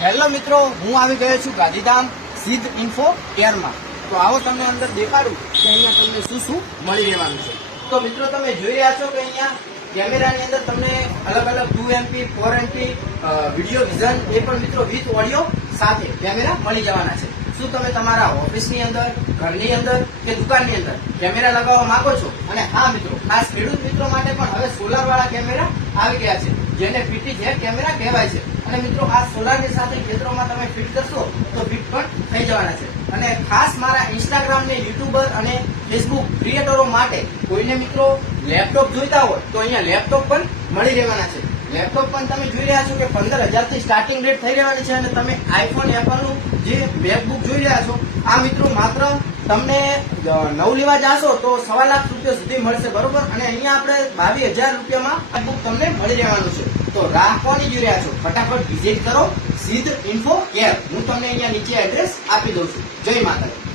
Hello મિત્રો, હું આવી ગયો છું ગાંધીધામ સિદ્ધ ઇન્ફો કેરમાં. તો આવો તમને અંદર દેખાડું કે અહીંયા તમને શું શું મળી રહેવાનું છે. તો મિત્રો તમે જોઈ રહ્યા છો કે અહીંયા કેમેરાની અંદર તમને અલગ અલગ 2MP 4MP વિડીયો વિઝન એ પણ મિત્રો વિથ ઓડિયો સાથે કેમેરા મળી જવાના છે. શું તમે તમારા ઓફિસની અંદર, ઘરની અંદર કે દુકાનની અંદર કેમેરા લગાવવા માંગો છો? અને હા મિત્રો, ખાસ ખેડૂત મિત્રો માટે પણ હવે સોલાર વાળા કેમેરા આવી ગયા છે, જેને PTZ કેમેરા કહેવાય છે. અને મિત્રો આ સોલારની સાથે ખેતરોમાં તમે ફિટ કરશો તો ફિટ પણ થઈ જવાના છે. અને ખાસ મારા ઇન્સ્ટાગ્રામ ને યુટ્યુબર અને ફેસબુક ક્રિએટરો માટે કોઈને મિત્રો લેપટોપ જોઈતા હોય તો અહીંયા લેપટોપ પણ મળી રહેવાના છે. લેપટોપ પણ તમે જોઈ રહ્યા છો કે 15,000 થી સ્ટાર્ટિંગ રેટ થઈ રહેવાની છે. અને તમે આઈફોન એપલનું જે મેકબુક જોઈ રહ્યા છો આ મિત્રો માત્ર તમને નવું લેવા જાશો તો 1.25 લાખ રૂપિયા સુધી મળશે, બરોબર. અને અહીંયા આપણે 22,000 રૂપિયામાં મેકબુક તમને મળી રહેવાનું છે. તો રાહ કોની જોઈ રહ્યા છો? ફટાફટ વિઝિટ કરો સિદ્ધ ઇન્ફો કેર. હું તમને અહીંયા નીચે એડ્રેસ આપી દઉં છું. જય માતાજી.